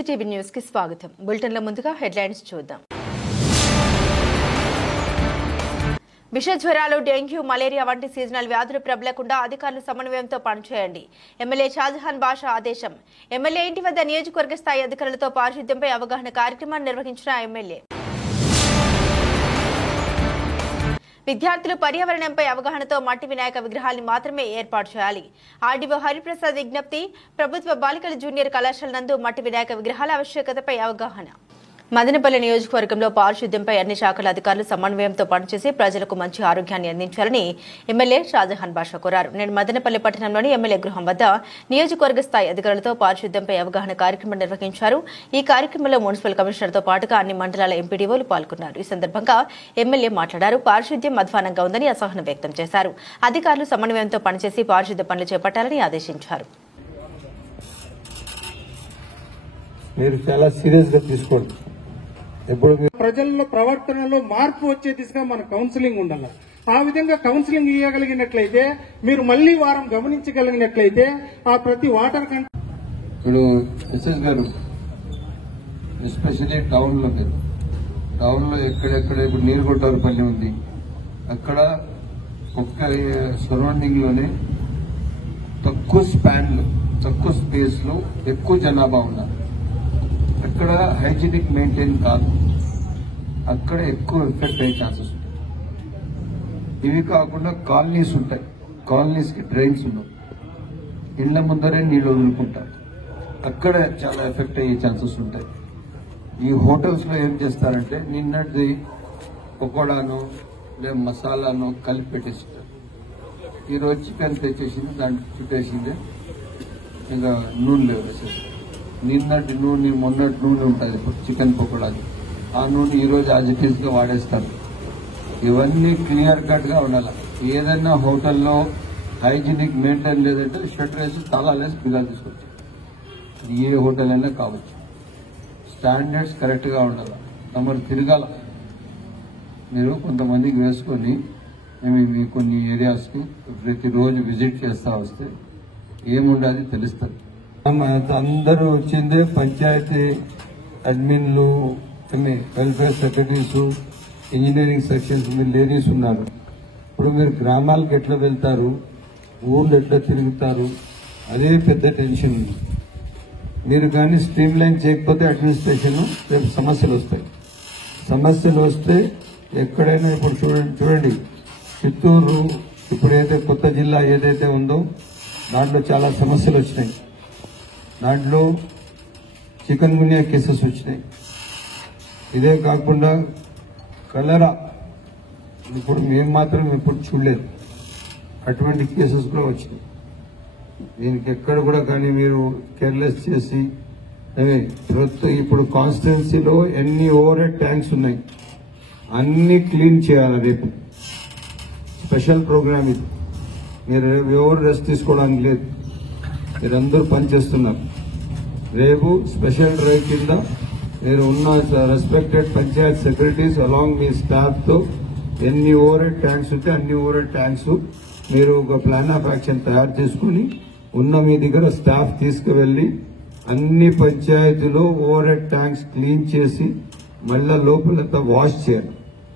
ECTV news కి స్వాగతం. బులెటిన్ల ముందుగా హెడ్లైన్స్ చూద్దాం. విషజ్వరాలు, డెంగ్యూ, మలేరియా వంటి సీజనల్ వ్యాధులు ప్రబలకుండా అధికారులు సమన్వయంతో పనిచేయండి. ఎమ్మెల్యే షాజహాన్ బాషా ఆదేశం. ఎమ్మెల్యే ఇంటి వద్ద నియోజకవర్గ స్థాయి అధికారులతో పారిశుద్ధ్యంపై అవగాహన కార్యక్రమాన్ని నిర్వహించిన ఎమ్మెల్యే. విద్యార్థులు పర్యావరణంపై అవగాహనతో మట్టి వినాయక విగ్రహాన్ని మాత్రమే ఏర్పాటు చేయాలి. ఆర్డీఓ హరిప్రసాద్ విజ్ఞప్తి. ప్రభుత్వ బాలికల జూనియర్ కళాశాల నందు మట్టి వినాయక విగ్రహాల ఆవశ్యకతపై అవగాహన. మదనపల్లి నియోజకవర్గంలో పారిశుద్ధ్యంపై అన్ని శాఖల అధికారులు సమన్వయంతో పనిచేసి ప్రజలకు మంచి ఆరోగ్యాన్ని అందించాలని ఎమ్మెల్యే షాజహాన్ బాషా కోరారు. నేడు మదనపల్లి పట్టణంలోని ఎమ్మెల్యే గృహం వద్ద నియోజకవర్గ స్థాయి అధికారులతో పారిశుద్ధ్యంపై అవగాహన కార్యక్రమం నిర్వహించారు. ఈ కార్యక్రమంలో మున్సిపల్ కమిషనర్తో పాటుగా అన్ని మండలాల ఎంపీడీఓలు పాల్గొన్నారు. ఈ సందర్భంగా ఎమ్మెల్యే మాట్లాడారు. పారిశుద్ధ్యం అధ్వానంగా ఉందని అసహనం వ్యక్తం చేశారు. అధికారులు సమన్వయంతో పనిచేసి పారిశుద్ధ్య పనులు చేపట్టాలని ఆదేశించారు. ప్రజల్లో ప్రవర్తనలో మార్పు వచ్చే దిశగా మన కౌన్సిలింగ్ ఉండాలి. ఆ విధంగా కౌన్సిలింగ్ ఇవ్వగలిగినట్లయితే, మీరు మళ్లీ వారం గమనించగలిగినట్లయితే ఆ ప్రతి వాటర్ ఇప్పుడు ఎస్ఎస్ గారు ఎస్పెషల్లీ టౌన్ లో ఎక్కడెక్కడ ఇప్పుడు నీరుగొట్టారుపల్లి ఉంది, అక్కడ ఒక్క సరౌండింగ్ లోనే తక్కువ స్పాన్ లో తక్కువ స్పేస్ లో ఎక్కువ జనాభా ఉన్నారు. అక్కడ హైజీనిక్ మెయింటైన్ కాదు, అక్కడ ఎక్కువ ఎఫెక్ట్ అయ్యే ఛాన్సెస్ ఉంటాయి. ఇవి కాకుండా కాలనీస్ ఉంటాయి, కాలనీస్ కి డ్రైన్స్ ఉండవు, ఇళ్ల ముందరే నీళ్లు వదులుకుంటారు, అక్కడ చాలా ఎఫెక్ట్ అయ్యే ఛాన్సెస్ ఉంటాయి. ఈ హోటల్స్ లో ఏం చేస్తారంటే నిన్నటిది పకోడాను లేదా మసాలాను కలిపి పెట్టేస్తారు. ఈరోజు చికెన్ తెచ్చేసింది, దాంట్లో చుట్టేసింది, ఇంకా నూనె లేవు వేసేసి. నిన్నటి నూనె మొన్నటి నూనె ఉంటుంది చికెన్ పకోడాది, ఆ నూనె ఈరోజు యాజ్ గా వాడేస్తారు. ఇవన్నీ క్లియర్ కట్ గా ఉండాలి. ఏదైనా హోటల్లో హైజీనిక్ మెయింటైన్ లేదంటే షట్టర్ వేసి తాళాలేసి పిల్లలు తీసుకొచ్చారు. ఏ హోటల్ అయినా కావచ్చు, స్టాండర్డ్స్ కరెక్ట్ గా ఉండాలి. తమరు తిరగాల, మీరు కొంతమందికి వేసుకొని మేము మీ కొన్ని ఏరియాస్ కి ప్రతిరోజు విజిట్ చేస్తా వస్తే ఏముండదు తెలుస్తుంది. అందరూ వచ్చిందే పంచాయతీ అడ్మిన్లు, వెల్ఫేర్ సెక్రటరీస్, ఇంజనీరింగ్ సెక్షన్స్, మీరు లేడీస్ ఉన్నారు. ఇప్పుడు మీరు గ్రామాలకు ఎట్లా వెళ్తారు, ఊర్లు ఎట్లా తిరుగుతారు, అదే పెద్ద టెన్షన్ ఉంది. మీరు కానీ స్ట్రీమ్ లైన్ చేయకపోతే అడ్మినిస్ట్రేషన్ రేపు సమస్యలు వస్తాయి. సమస్యలు వస్తే ఎక్కడైనా ఇప్పుడు చూడండి చిత్తూరు ఇప్పుడు ఏదైతే కొత్త జిల్లా ఏదైతే ఉందో దాంట్లో చాలా సమస్యలు వచ్చినాయి. దాంట్లో చికెన్ గున్యా కేసెస్ వచ్చినాయి. ఇదే కాకుండా కలరా ఇప్పుడు మేము మాత్రం ఎప్పుడు చూడలేదు, అటువంటి కేసెస్ కూడా వచ్చినాయి. దీనికి ఎక్కడ కూడా కానీ మీరు కేర్లెస్ చేసి ఇప్పుడు కాన్స్టిట్యున్సీలో ఎన్ని ఓవర్ హెడ్ ట్యాంక్స్ ఉన్నాయి అన్ని క్లీన్ చేయాలి. రేపు స్పెషల్ ప్రోగ్రామ్ ఇది. మీరు ఎవరు రెస్ట్ తీసుకోవడానికి లేదు, మీరందరూ పనిచేస్తున్నారు. రేపు స్పెషల్ డ్రైవ్ కింద మీరు ఉన్న రెస్పెక్టెడ్ పంచాయత్ సెక్రటరీస్ అలాంగ్ మీ స్టాఫ్ తో ఎన్ని ఓవర్ హెడ్ ట్యాంక్స్ ఉంటే అన్ని ఓవర్ హెడ్ ట్యాంక్స్ మీరు ఒక ప్లాన్ ఆఫ్ యాక్షన్ తయారు చేసుకుని ఉన్న మీ దగ్గర స్టాఫ్ తీసుకువెళ్లి అన్ని పంచాయతీలో ఓవర్ హెడ్ ట్యాంక్స్ క్లీన్ చేసి మళ్ళా లోపలంతా వాష్ చేయాలి.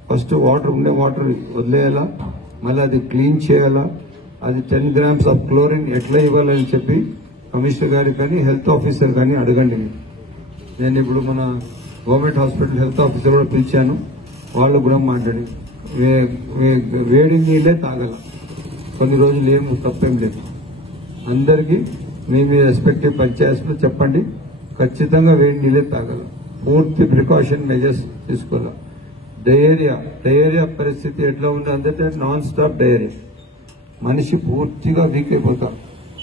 ఫస్ట్ వాటర్ ఉండే వాటర్ వదిలేయాలా, మళ్ళీ అది క్లీన్ చేయాలా. అది 10 grams ఆఫ్ క్లోరిన్ ఎట్లా ఇవ్వాలని చెప్పి కమిషనర్ గారికి కానీ హెల్త్ ఆఫీసర్ కానీ అడగండి. నేను ఇప్పుడు మన గవర్నమెంట్ హాస్పిటల్ హెల్త్ ఆఫీసర్ కూడా పిలిచాను, వాళ్ళు కూడా మాట్లాడి వేడి నీళ్ళే తాగల కొన్ని రోజులు, ఏం తప్పేం లేదు. అందరికీ మీ రెస్పెక్టివ్ పంచాయత్ లో చెప్పండి, ఖచ్చితంగా వేడి నీళ్ళే తాగల. పూర్తి ప్రికాషన్ మెజర్స్ తీసుకోవాలి. డయేరియా పరిస్థితి ఎట్లా ఉంది అంటే నాన్ స్టాప్ డయేరియా, మనిషి పూర్తిగా వీక్ అయిపోతారు.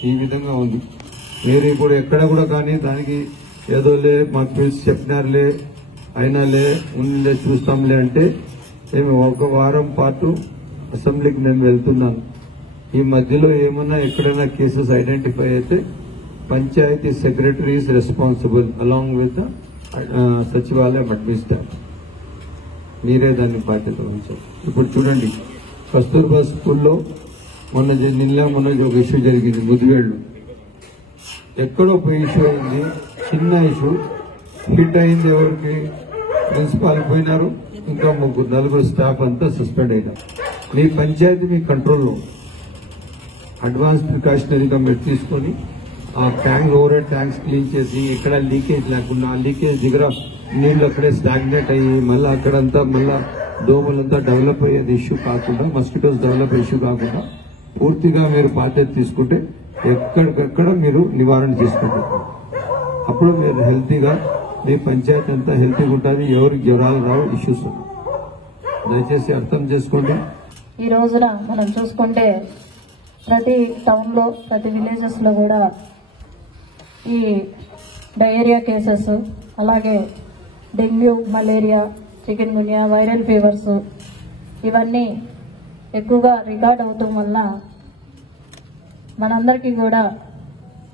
ఈ విధంగా ఉంది. మీరు ఇప్పుడు ఎక్కడ కూడా కానీ దానికి ఏదోలే మాకు పిలిచి చెప్పినారులే అయినాలే ఉండే చూస్తాంలే అంటే మేము ఒక వారం పాటు అసెంబ్లీకి నేను వెళ్తున్నాను. ఈ మధ్యలో ఏమన్నా ఎక్కడైనా కేసెస్ ఐడెంటిఫై అయితే panchayat secretary is responsible along with sachivalayam administrator, మీరే దాన్ని బాధ్యత వహించారు. ఇప్పుడు చూడండి కస్తూర్బా స్కూల్లో మొన్న ఒక ఇష్యూ జరిగింది ముదివేళ్లు, ఎక్కడో ఒక ఇష్యూ అయింది, చిన్న ఇష్యూ. హిట్ అయింది ఎవరికి? ప్రిన్సిపాల్ పోయినారు, ఇంకా నలుగురు స్టాఫ్ అంతా సస్పెండ్ అయినారు. మీ పంచాయతీ మీ కంట్రోల్లో అడ్వాన్స్ ప్రికాషనరీగా మీరు తీసుకొని ఆ ట్యాంక్ ఓవర్ ట్యాంక్స్ క్లీన్ చేసి ఎక్కడ లీకేజ్ లేకుండా, ఆ లీకేజ్ దగ్గర నీళ్లు అక్కడే స్టాగ్నేట్ అయ్యి మళ్ళీ అక్కడంతా మళ్ళా దోమలంతా డెవలప్ అయ్యేది ఇష్యూ కాకుండా, మస్కిటోస్ డెవలప్ ఇష్యూ కాకుండా పూర్తిగా మీరు బాధ్యత తీసుకుంటే ఎక్కడికక్కడ మీరు నివారణ చేసుకుంటారు. అప్పుడు మీరు హెల్తీగా, మీ పంచాయతీ అంతా హెల్తీగా ఉంటుంది, ఎవరికి జ్వరాలు రావు, ఇష్యూస్. దయచేసి అర్థం చేసుకోండి. ఈ రోజున మనం చూసుకుంటే ప్రతి టౌన్ లో, ప్రతి విలేజెస్ లో కూడా ఈ డయేరియా కేసెస్, అలాగే dengue, malaria, chikungunya, viral fevers ఇవన్నీ ఎక్కువగా రికార్డ్ అవటం వల్ల మనందరికీ కూడా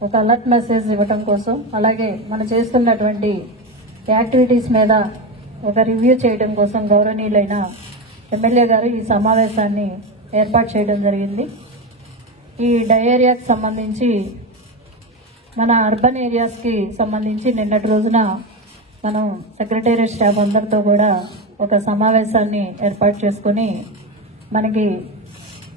ఒక అలర్ట్ మెసేజ్ ఇవ్వటం కోసం, అలాగే మనం చేస్తున్నటువంటి యాక్టివిటీస్ మీద ఒక రివ్యూ చేయడం కోసం గౌరవనీయులైన ఎమ్మెల్యే గారు ఈ సమావేశాన్ని ఏర్పాటు చేయడం జరిగింది. ఈ డయేరియాకి సంబంధించి మన అర్బన్ ఏరియాస్కి సంబంధించి నిన్నటి రోజున మనం సెక్రటేరియట్ స్టాఫ్ అందరితో కూడా ఒక సమావేశాన్ని ఏర్పాటు చేసుకుని మనకి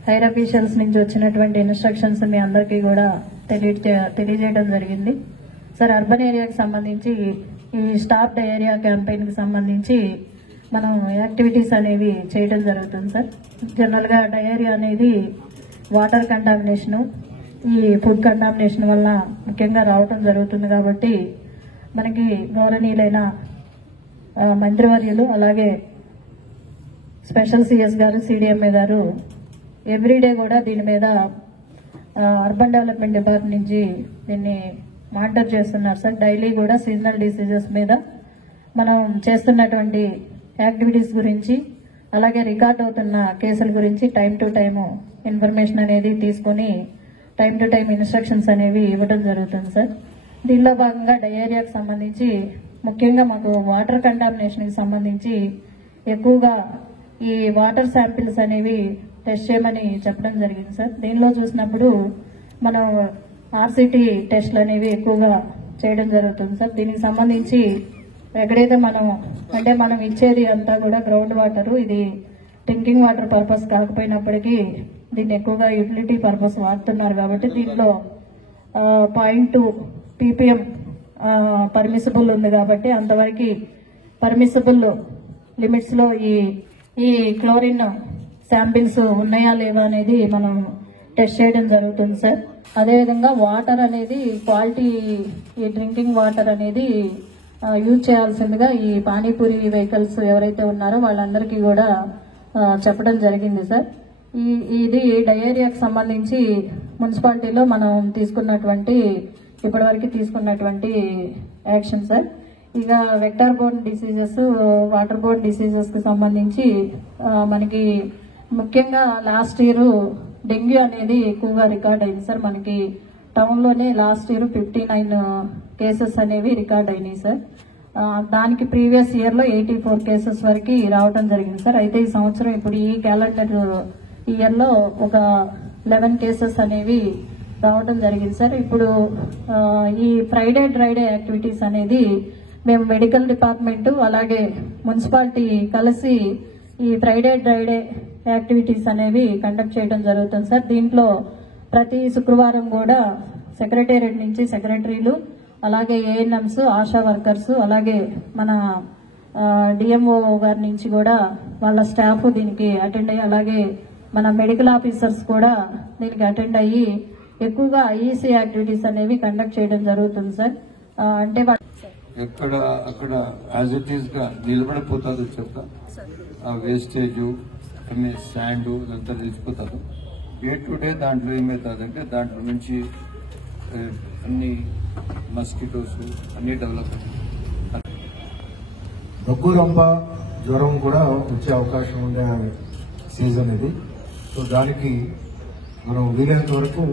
హైర్ అఫీషియల్స్ నుంచి వచ్చినటువంటి ఇన్స్ట్రక్షన్స్ మీ అందరికీ కూడా తెలియజేయడం జరిగింది. సార్, అర్బన్ ఏరియాకి సంబంధించి ఈ స్టాప్ డయేరియా క్యాంపెయిన్ కి సంబంధించి మనం యాక్టివిటీస్ అనేవి చేయడం జరుగుతుంది సార్. జనరల్ గా డయేరియా అనేది వాటర్ కంటామినేషన్, ఈ ఫుడ్ కంటామినేషన్ వల్ల ముఖ్యంగా రావటం జరుగుతుంది. కాబట్టి మనకి గౌరవనీయులైన మంత్రివర్యులు, అలాగే స్పెషల్ సిఎస్ గారు, సిడిఎంఏ గారు ఎవ్రీడే కూడా దీని మీద అర్బన్ డెవలప్మెంట్ డిపార్ట్మెంట్ నుంచి దీన్ని మానిటర్ చేస్తున్నారు సార్. డైలీ కూడా సీజనల్ డిసీజెస్ మీద మనం చేస్తున్నటువంటి యాక్టివిటీస్ గురించి, అలాగే రికార్డ్ అవుతున్న కేసుల గురించి టైం టు టైం ఇన్ఫర్మేషన్ అనేది తీసుకుని టైం టు టైం ఇన్స్ట్రక్షన్స్ అనేవి ఇవ్వడం జరుగుతుంది సార్. దీనిలో భాగంగా డయేరియాకి సంబంధించి ముఖ్యంగా మాకు వాటర్ కంటామినేషన్కి సంబంధించి ఎక్కువగా ఈ వాటర్ శాంపిల్స్ అనేవి టెస్ట్ చేయమని చెప్పడం జరిగింది సార్. దీనిలో చూసినప్పుడు మనం ఆర్సిటీ టెస్ట్లు అనేవి ఎక్కువగా చేయడం జరుగుతుంది సార్. దీనికి సంబంధించి ఎక్కడైతే మనం ఇచ్చేది అంతా కూడా గ్రౌండ్ వాటర్, ఇది డ్రింకింగ్ వాటర్ పర్పస్ కాకపోయినప్పటికీ దీన్ని ఎక్కువగా యూటిలిటీ పర్పస్ వాడుతున్నారు. కాబట్టి దీనిలో 0.2 ppm పర్మిసిబుల్ ఉంది. కాబట్టి అంతవరకు పర్మిసిబుల్ లిమిట్స్ లో ఈ క్లోరిన్ శాంపిల్స్ ఉన్నాయా లేవా అనేది మనం టెస్ట్ చేయడం జరుగుతుంది సార్. అదేవిధంగా వాటర్ అనేది క్వాలిటీ, ఈ డ్రింకింగ్ వాటర్ అనేది యూజ్ చేయాల్సిందిగా ఈ పానీపూరి వెహికల్స్ ఎవరైతే ఉన్నారో వాళ్ళందరికీ కూడా చెప్పడం జరిగింది సార్. ఇది డయేరియాకి సంబంధించి మున్సిపాలిటీలో మనం ఇప్పటివరకు తీసుకున్నటువంటి యాక్షన్ సార్. ఇక vector borne diseases, water borne diseases కి సంబంధించి మనకి ముఖ్యంగా లాస్ట్ ఇయర్ డెంగ్యూ అనేది ఎక్కువగా రికార్డ్ అయింది సార్. మనకి టౌన్ లోనే లాస్ట్ ఇయర్ 59 కేసెస్ అనేవి రికార్డ్ అయినాయి సార్. దానికి ప్రీవియస్ ఇయర్ లో 84 కేసెస్ వరకు రావడం జరిగింది సార్. అయితే ఈ సంవత్సరం ఇప్పుడు ఈ క్యాలెండర్ ఇయర్ లో ఒక 11 కేసెస్ అనేవి రావడం జరిగింది సార్. ఇప్పుడు ఈ ఫ్రైడే డ్రైడే యాక్టివిటీస్ అనేది మేము మెడికల్ డిపార్ట్మెంట్ అలాగే మున్సిపాలిటీ కలిసి ఈ ఫ్రైడే డ్రైడే యాక్టివిటీస్ అనేవి కండక్ట్ చేయడం జరుగుతుంది సార్. దీంట్లో ప్రతి శుక్రవారం కూడా సెక్రటేరియట్ నుంచి సెక్రటరీలు, అలాగే ఏఎన్ఎంస్, ఆశా వర్కర్స్, అలాగే మన డిఎంఓ గారి నుంచి కూడా వాళ్ళ స్టాఫ్ దీనికి అటెండ్ అయ్యి, అలాగే మన మెడికల్ ఆఫీసర్స్ కూడా దీనికి అటెండ్ అయ్యి ఎక్కువగా ఐఈసీ యాక్టివిటీస్ అనేవి కండక్ట్ చేయడం జరుగుతుంది సార్. అంటే ఎక్కడ అక్కడ యాజ్ ఇట్ ఈస్ గా నిలబడిపోతారు చెప్తా, ఆ వేస్టేజ్ అన్ని శాండ్ ఇదంతా తెలిసిపోతారు. డే టు డే దాంట్లో ఏమవుతుందంటే దాంట్లో నుంచి అన్ని మస్కిటోస్ అన్ని డెవలప్ అవుతాయి. దగ్గు, రంప, జ్వరం కూడా వచ్చే అవకాశం ఉండే సీజన్ ఇది. సో దానికి మనం వీలైనంత వరకు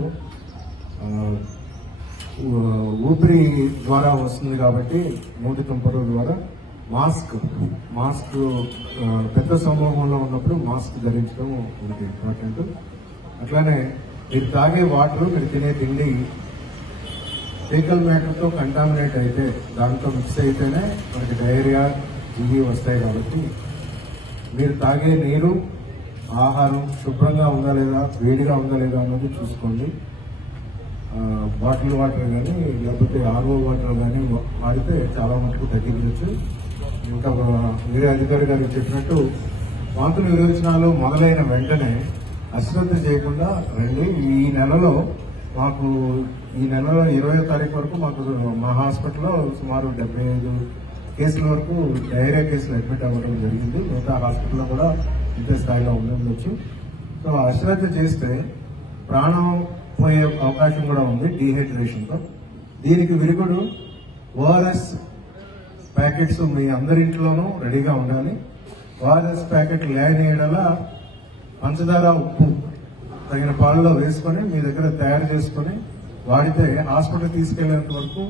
ఊపిరి ద్వారా వస్తుంది కాబట్టి మూతి తుంపరుల ద్వారా మాస్క్ పెద్ద సమూహంలో ఉన్నప్పుడు మాస్క్ ధరించడం మనకి ఇంపార్టెంట్. అట్లానే మీరు తాగే వాటర్, మీరు తినే తిండి ఫీకల్ మ్యాటర్తో కంటామినేట్ అయితే, దాంతో మిక్స్ అయితేనే మనకి డయేరియా, టీబీ వస్తాయి. కాబట్టి మీరు తాగే నీరు, ఆహారం శుభ్రంగా ఉందా లేదా, వేడిగా ఉందా లేదా అన్నది చూసుకోండి. బాటిల్ వాటర్ కానీ లేకపోతే ఆర్ఓ వాటర్ కానీ వాడితే చాలా మటుకు తగ్గించవచ్చు. ఇంకా వేరే అధికారి గారు చెప్పినట్టు వాంతులు విరోచనాలు మొదలైన వెంటనే అశ్రద్ధ చేయకుండా రండి. ఈ నెలలో 20వ తారీఖు వరకు మాకు మా హాస్పిటల్లో సుమారు 75 కేసుల వరకు డయేరియా కేసులు అడ్మిట్ అవ్వడం జరిగింది. మిగతా హాస్పిటల్లో కూడా ఇంతే స్థాయిలో ఉండవచ్చు. సో అశ్రద్ధ చేస్తే ప్రాణం పోయే అవకాశం కూడా ఉంది డీహైడ్రేషన్తో. దీనికి విరుగుడు ఓఆర్ఎస్ ప్యాకెట్స్ మీ అందరింట్లోనూ రెడీగా ఉండాలి. ఓఆర్ఎస్ ప్యాకెట్ లేని యెడల పంచదార, ఉప్పు తగిన పాలలో వేసుకొని మీ దగ్గర తయారు చేసుకొని వాడితే హాస్పిటల్ తీసుకెళ్లేంత వరకు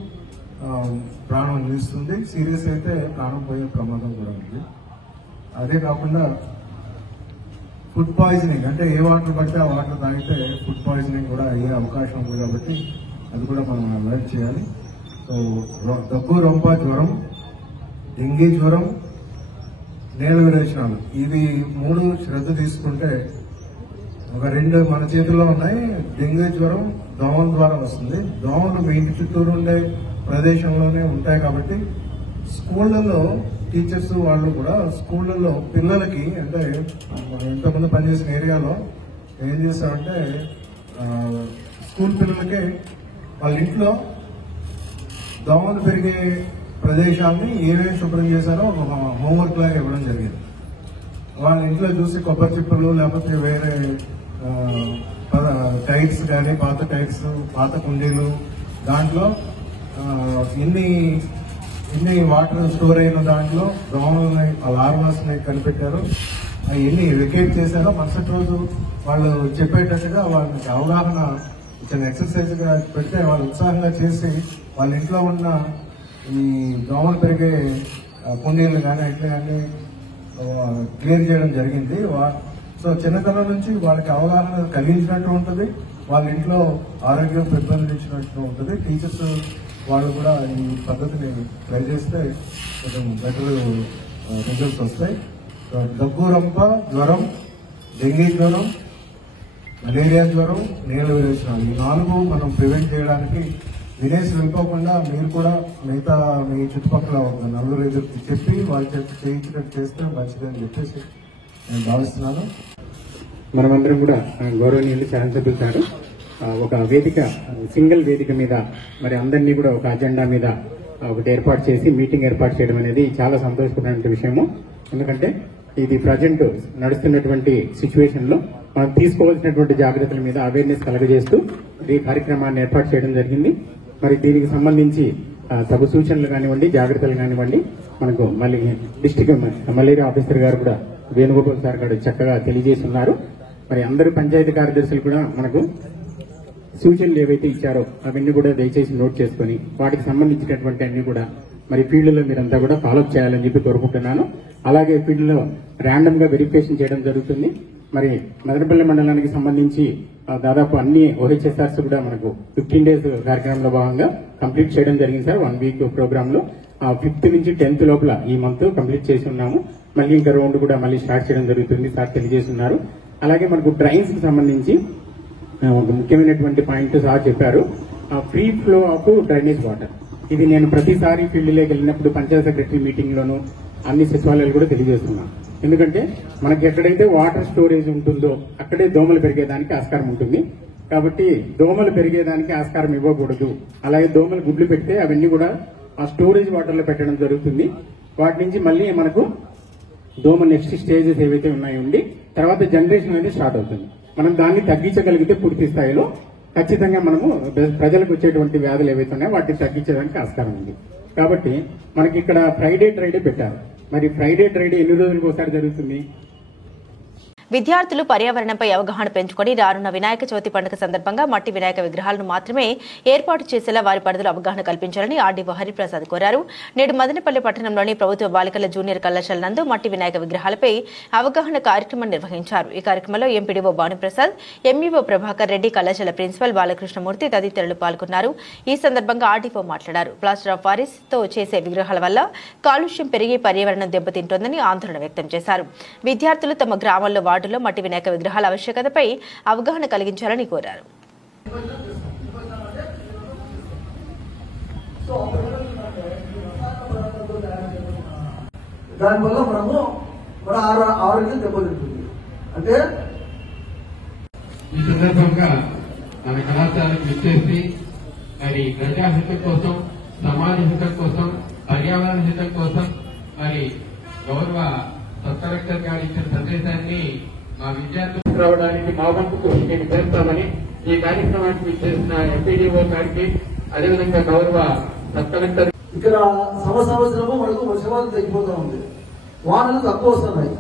ప్రాణం నిలుస్తుంది. సీరియస్ అయితే ప్రాణం పోయే ప్రమాదం కూడా ఉంది. అదే కాకుండా ఫుడ్ పాయిజనింగ్, అంటే ఏ వాటర్ పడితే ఆ వాటర్ తాగితే ఫుడ్ పాయిజనింగ్ కూడా అయ్యే అవకాశం ఉంది. కాబట్టి అది కూడా మనం అవాయిడ్ చేయాలి. సో దగ్గు, రొంప, జ్వరం, డెంగీ జ్వరం, నేల విరేచనాలు, ఇవి 3 శ్రద్ధ తీసుకుంటే ఒక 2 మన చేతుల్లో ఉన్నాయి. డెంగీ జ్వరం దోమల ద్వారా వస్తుంది. దోమలు మీ ఇంటి చుట్టూరు ఉండే ప్రదేశంలోనే ఉంటాయి. కాబట్టి స్కూళ్లలో టీచర్స్ వాళ్ళు కూడా స్కూళ్లలో పిల్లలకి, అంటే ఇంతకుముందు పనిచేసిన ఏరియాలో ఏం చేస్తారంటే స్కూల్ పిల్లలకి వాళ్ళ ఇంట్లో దోమలు పెరిగే ప్రదేశాన్ని ఏమేమి శుభ్రం చేశారో ఒక హోంవర్క్ లాగా ఇవ్వడం జరిగింది. వాళ్ళ ఇంట్లో చూసి కొబ్బరి చిప్పలు లేకపోతే వేరే టైర్స్ కానీ, పాత టైర్స్, పాత కుండీలు, దాంట్లో ఎన్ని వాటర్ స్టోర్ అయిన దాంట్లో దోమలని, లార్వాస్ ని కనిపెట్టారు. ఎన్ని వెకేట్ చేశారో మరుసటి రోజు వాళ్ళు చెప్పేటట్టుగా వాళ్ళకి అవగాహన ఇచ్చిన ఎక్సర్సైజ్ గా పెడితే వాళ్ళు ఉత్సాహంగా చేసి వాళ్ళ ఇంట్లో ఉన్న ఈ దోమలు పెరిగే కుండీలు కానీ ఇట్లా కానీ క్లియర్ చేయడం జరిగింది. సో చిన్నతనం నుంచి వాళ్ళకి అవగాహన కలిగించినట్టు ఉంటుంది, వాళ్ళ ఇంట్లో ఆరోగ్యం పెంపొందించినట్టు ఉంటుంది. టీచర్స్ వాళ్ళు కూడా ఈ పద్ధతిని ట్రై చేస్తే కొంచెం బెటర్ రిజల్ట్స్ వస్తాయి. దగ్గు, రొంప, జ్వరం, డెంగీ జ్వరం, మలేరియా జ్వరం, నేల విరేచనాలు, ఈ 4 మనం ప్రివెంట్ చేయడానికి వినేసి వెళ్ళిపోకుండా మీరు కూడా మిగతా మీ చుట్టుపక్కల నలుగురు ఎదురు చెప్పి వాళ్ళు చేయించినట్టు చేస్తే మంచిదని చెప్పేసి నేను భావిస్తున్నాను. మనమందరం కూడా గౌరవనీయులు శాసనసభ్యులు సార్ ఒక వేదిక, సింగిల్ వేదిక మీద మరి అందరినీ కూడా ఒక అజెండా మీద ఒకటి ఏర్పాటు చేసి మీటింగ్ ఏర్పాటు చేయడం అనేది చాలా సంతోషకరమైన విషయము. ఎందుకంటే ఇది ప్రజెంట్ నడుస్తున్నటువంటి సిచ్యువేషన్ లో మనం తీసుకోవాల్సినటువంటి జాగ్రత్తల మీద అవేర్నెస్ కలగజేస్తూ ఈ కార్యక్రమాన్ని ఏర్పాటు చేయడం జరిగింది. మరి దీనికి సంబంధించి తగు సూచనలు కానివ్వండి, జాగ్రత్తలు కానివ్వండి, మనకు మళ్ళీ డిస్ట్రిక్ట్ మలేరియా ఆఫీసర్ గారు కూడా వేణుగోపాల్ సార్ గారు చక్కగా తెలియజేస్తున్నారు. మరి అందరూ పంచాయతీ కార్యదర్శులు కూడా మనకు సూచనలు ఏవైతే ఇచ్చారో అవన్నీ కూడా దయచేసి నోట్ చేసుకుని వాటికి సంబంధించినటువంటి అన్ని కూడా మరి ఫీల్డ్ లో మీరంతా కూడా ఫాలోఅప్ చేయాలని చెప్పి కోరుకుంటున్నాను. అలాగే ఫీల్డ్ లో ర్యాండమ్ గా వెరిఫికేషన్ చేయడం జరుగుతుంది. మరి మదనపల్లి మండలానికి సంబంధించి దాదాపు అన్ని ఓహెచ్ఎస్ఆర్స్ కూడా మనకు 15 days కార్యక్రమంలో భాగంగా కంప్లీట్ చేయడం జరిగింది సార్. 1 week ప్రోగ్రామ్ లో 5th నుంచి 10th లోపల ఈ మంత్ కంప్లీట్ చేసి ఉన్నాము. మళ్ళీ ఇంకా రౌండ్ కూడా మళ్ళీ స్టార్ట్ చేయడం జరుగుతుంది సార్ తెలియజేస్తున్నారు. అలాగే మనకు డ్రైన్స్ కి సంబంధించి ఒక ముఖ్యమైనటువంటి పాయింట్ సార్ చెప్పారు, free flow of drainage water. ఇది నేను ప్రతిసారి ఫీల్డ్ లోకి వెళ్ళినప్పుడు పంచాయత్ సెక్రటరీ మీటింగ్ లోను అన్ని సచివాలయాలు కూడా తెలియజేస్తున్నాను. ఎందుకంటే మనకి ఎక్కడైతే వాటర్ స్టోరేజ్ ఉంటుందో అక్కడే దోమలు పెరిగేదానికి ఆస్కారం ఉంటుంది. కాబట్టి దోమలు పెరిగేదానికి ఆస్కారం ఇవ్వకూడదు. అలాగే దోమలు గుడ్లు పెడితే అవన్నీ కూడా ఆ స్టోరేజ్ వాటర్ లో పెట్టడం జరుగుతుంది. వాటి నుంచి మళ్ళీ మనకు దోమ నెక్స్ట్ స్టేజెస్ ఏవైతే ఉన్నాయో ఉండి తర్వాత జనరేషన్ అనేది స్టార్ట్ అవుతుంది. మనం దాన్ని తగ్గించగలిగితే పూర్తి స్థాయిలో ఖచ్చితంగా మనము ప్రజలకు వచ్చేటువంటి వ్యాధులు ఏవైతే ఉన్నాయో వాటిని తగ్గించడానికి ఆస్కారం ఉంది. కాబట్టి మనకి ఇక్కడ ఫ్రైడే డ్రైడే పెట్టారు. మరి ఫ్రైడే డ్రైడే ఎన్ని రోజులకు ఒకసారి జరుగుతుంది? విద్యార్థులు పర్యావరణంపై అవగాహన పెంచుకొని రానున్న వినాయక చవితి పండుగ సందర్భంగా మట్టి వినాయక విగ్రహాలను మాత్రమే ఏర్పాటు చేసేలా వారి పరిధిలో అవగాహన కల్పించాలని ఆర్డీఓ హరిప్రసాద్ కోరారు. నేడు మదనపల్లి పట్టణంలోని ప్రభుత్వ బాలికల జూనియర్ కళాశాల నందు మట్టి వినాయక విగ్రహాలపై అవగాహన కార్యక్రమం నిర్వహించారు. ఈ కార్యక్రమంలో ఎంపీడీఓ భానుప్రసాద్, ఎంఈఓ ప్రభాకర్ రెడ్డి, కళాశాల ప్రిన్సిపల్ బాలకృష్ణమూర్తి తదితరులు పాల్గొన్నారు. ఈ సందర్భంగా ఆర్డీఓ మాట్లాడారు. ప్లాస్టర్ ఆఫ్ పారిస్ తో చేసే విగ్రహాల వల్ల కాలుష్యం పెరిగి పర్యావరణం దెబ్బతింటోందని ఆందోళన వ్యక్తం చేశారు. విద్యార్థులు తమ గ్రామాల్లో వార్డుల్లో మట్టి వినాయక విగ్రహాల ఆవశ్యకతపై అవగాహన కలిగించాలని కోరారు. దానివల్ల మనము మన ఆరోగ్యం దెబ్బతింటుంది. అంటే ఈ సందర్భంగా మన కళాశాలకు విచ్చేసి మరి ప్రజాహితం కోసం, సమాజ హితం కోసం, పర్యావరణ హితం కోసం మరి గౌరవ సబ్ కలెక్టర్ గారు ఇచ్చిన సందేశాన్ని మా విద్యార్థులకు రావడానికి మా వంతు కృషి మేము చేస్తామని ఈ కార్యక్రమానికి విచ్చేసిన ఎంపీడీఓ గారికి, అదేవిధంగా గౌరవ సబ్ కలెక్టర్. ఇక్కడ సంవత్సరము మనకు వర్షపాతం తగ్గిపోతా ఉంది, వానలు తక్కువ వస్తున్నాయి.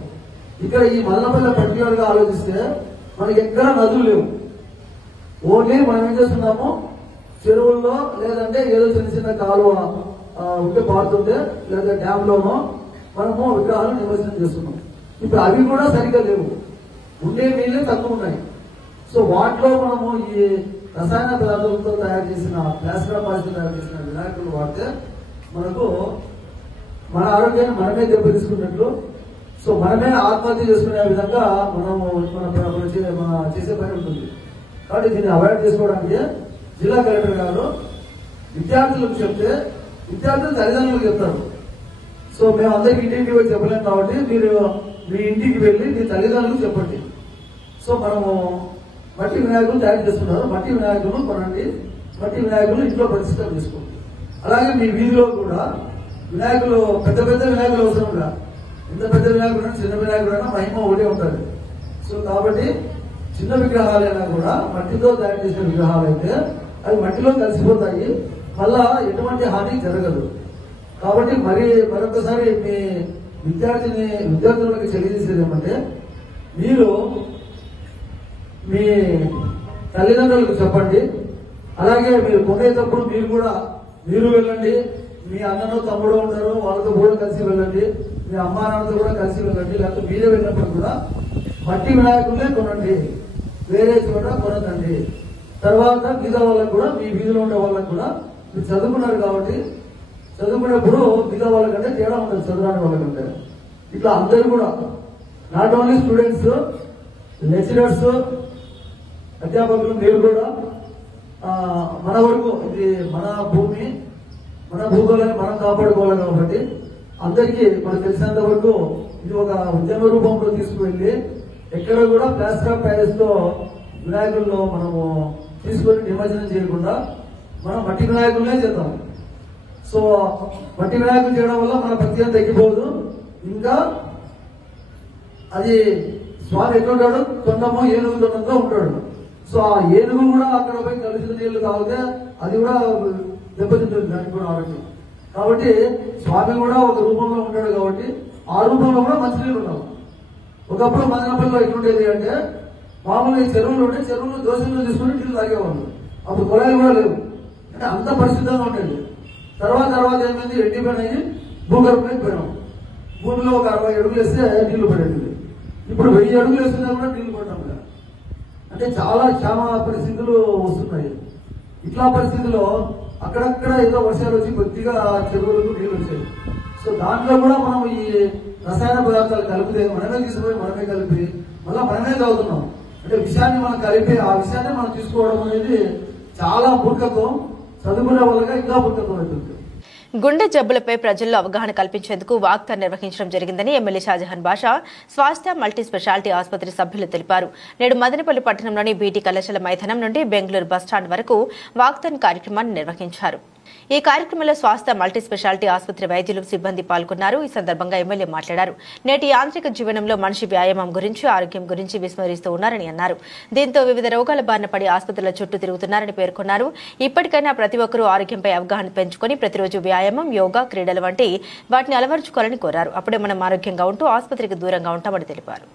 ఇక్కడ ఈ మదనపల్లి పర్టికులర్ గా ఆలోచిస్తే మనకి ఎక్కడ నదులు లేవు. ఓన్లీ మనం ఏం చేస్తున్నాము, చెరువుల్లో లేదంటే ఏదో చిన్న చిన్న కాలువ ఉంటే పారుతుంటే లేదా డ్యామ్ లోనో మనము విగ్రహాలు నిమజ్జనం చేస్తున్నాం. ఇప్పుడు అవి కూడా సరిగ్గా లేవు, ఉండే నీళ్ళే తక్కువ ఉన్నాయి. సో వాటిలో మనము ఈ రసాయన పదార్థాలతో తయారు చేసిన ప్లాస్టర్ ఆఫ్ పారిస్ తయారు చేసిన వినాయకులు వాడితే మనకు మన ఆరోగ్యాన్ని మనమే దెబ్బతీసుకున్నట్లు, సో మనమే ఆత్మహత్య చేసుకునే విధంగా మనము మన చేసే పని ఉంటుంది. కాబట్టి దీన్ని అవాయిడ్ చేసుకోవడానికి జిల్లా కలెక్టర్ గారు విద్యార్థులకు చెప్తే విద్యార్థులు తల్లిదండ్రులకు చెప్తారు. సో మేము అందరికి ఇంటికి వెళ్ళి చెప్పలేము కాబట్టి మీరు మీ ఇంటికి వెళ్ళి మీ తల్లిదండ్రులకు చెప్పండి. సో మనము మట్టి వినాయకులు తయారు చేస్తున్నారు, మట్టి వినాయకులు కొనండి, మట్టి వినాయకులు ఇంట్లో ప్రతిష్ట చేసుకోండి. అలాగే మీ వీధిలో కూడా వినాయకులు పెద్ద పెద్ద వినాయకులు అవసరంగా, ఎంత పెద్ద వినాయకుడు చిన్న వినాయకుడైనా మహిమ ఒకటే ఉంటుంది. సో కాబట్టి చిన్న విగ్రహాలైనా కూడా మట్టితో తయారు చేసిన విగ్రహాలు అయితే అవి మట్టిలో కలిసిపోతాయి, మళ్ళా ఎటువంటి హాని జరగదు. కాబట్టి మరొకసారి మీ విద్యార్థులకు తెలియజేసేది ఏమంటే, మీరు మీ తల్లిదండ్రులకు చెప్పండి. అలాగే మీరు కొనేటప్పుడు మీరు వెళ్ళండి, మీ అన్ననో తమ్ముడు ఉంటారు వాళ్ళతో కూడా కలిసి వెళ్ళండి, మీ అమ్మా నాన్నతో కూడా కలిసి వెళ్ళండి. లేకపోతే మీరే వెళ్ళినప్పుడు కూడా మట్టి వినాయకులే కొనండి, వేరే చోట కొనదండి. తర్వాత మిగతా వాళ్ళకు కూడా, మీ వీధిలో ఉండే వాళ్ళకు కూడా, మీరు చదువుకున్నారు కాబట్టి చదువుకునేప్పుడు మిగతా వాళ్ళకంటే తేడా ఉంటుంది చదువురాని వాళ్ళకంటే. ఇట్లా అందరూ కూడా నాట్ ఓన్లీ స్టూడెంట్స్, లెక్చరర్స్, అధ్యాపకులు, మీరు కూడా మన వరకు ఇది మన భూమి, మన భూగోళాన్ని మనం కాపాడుకోవాలి కాబట్టి అందరికీ మనకు తెలిసినంత వరకు ఇది ఒక ఉద్యమ రూపంలో తీసుకువెళ్లి ఎక్కడ కూడా ప్లాస్టర్ ఆఫ్ ప్యారిస్ తో వినాయకుల్లో మనము తీసుకొని నిమజ్జనం చేయకుండా మనం మట్టి వినాయకులనే చేద్దాం. సో మట్టి వినాయకులు చేయడం వల్ల మన భక్తి తగ్గిపోదు. ఇంకా అది స్వామి ఎట్లుంటాడు, తొండమో ఏనుగు తొండంతో ఉంటాడు. సో ఆ ఏనుగు కూడా అక్కడ పోయి కలిసిన నీళ్లు తాగితే అది కూడా దెబ్బతింటుంది, దానికి కూడా ఆరోగ్యం. కాబట్టి స్వామి కూడా ఒక రూపంలో ఉంటాడు కాబట్టి ఆ రూపంలో కూడా మంచినీళ్ళు ఉండాలి. ఒకప్పుడు మదనపల్లిలో ఎట్లుండేది అంటే, మామూలుగా చెరువులు ఉంటే చెరువులు దోశలు తీసుకుని నీళ్లు తాగేవాళ్ళు. అప్పుడు కుళాయిలు కూడా లేవు, అంటే అంత పరిశుద్ధంగా ఉండేది. తర్వాత ఏమైంది, ఎండిపోయినాయి, భూగర్భంలోకి పోయినాం. భూమిలో ఒక 60 అడుగులు వేస్తే నీళ్లు పడేది. ఇప్పుడు 1000 అడుగులు వేస్తున్నా కూడా నీళ్లు పడటం లేదు. అంటే చాలా క్షామ పరిస్థితులు వస్తున్నాయి. ఇట్లా పరిస్థితుల్లో అక్కడక్కడ ఏదో వర్షాలు వచ్చి కొద్దిగా చెరువులకు నీళ్లు వచ్చాయి. సో దాంట్లో కూడా మనం ఈ రసాయన పదార్థాలు కలిపితే మనమే తీసుకుపోయి మనమే కలిపి మళ్ళీ మనమే తాగుతున్నాం. అంటే విషయాన్ని మనం కలిపి ఆ విషయాన్ని మనం తీసుకోవడం అనేది చాలా మూర్ఖత్వం. చదువుకునే వాళ్ళగా ఇంకా మూర్ఖత్వం అవుతుంది. గుండె జబ్బులపై ప్రజల్లో అవగాహన కల్పించేందుకు వాక్థాన్ నిర్వహించడం జరిగిందని ఎమ్మెల్యే షాజహాన్ బాషా స్వాస్థ్య మల్టీ స్పెషాలిటీ ఆసుపత్రి సభ్యులు తెలిపారు. నేడు మదనపల్లి పట్టణంలోని బీటీ కళాశాల మైదానం నుండి బెంగళూరు బస్టాండ్ వరకు వాక్థాన్ కార్యక్రమాన్ని నిర్వహించారు. ఈ కార్యక్రమంలో స్వాస్థ్య మల్టీ స్పెషాలిటీ ఆసుపత్రి వైద్యులు, సిబ్బంది పాల్గొన్నారు. ఈ సందర్భంగా ఎమ్మెల్యే మాట్లాడారు. నేటి యాంత్రిక జీవనంలో మనిషి వ్యాయామం గురించి, ఆరోగ్యం గురించి విస్మరిస్తూ ఉన్నారని అన్నారు. దీంతో వివిధ రోగాల బారిన పడి ఆసుపత్రుల చుట్టూ తిరుగుతున్నారని పేర్కొన్నారు. ఇప్పటికైనా ప్రతి ఒక్కరూ ఆరోగ్యంపై అవగాహన పెంచుకొని ప్రతిరోజు వ్యాయామం, యోగా, క్రీడలు వంటి వాటిని అలవరుచుకోవాలని కోరారు. అప్పుడే మనం ఆరోగ్యంగా ఉంటూ ఆసుపత్రికి దూరంగా ఉంటామని తెలిపారు.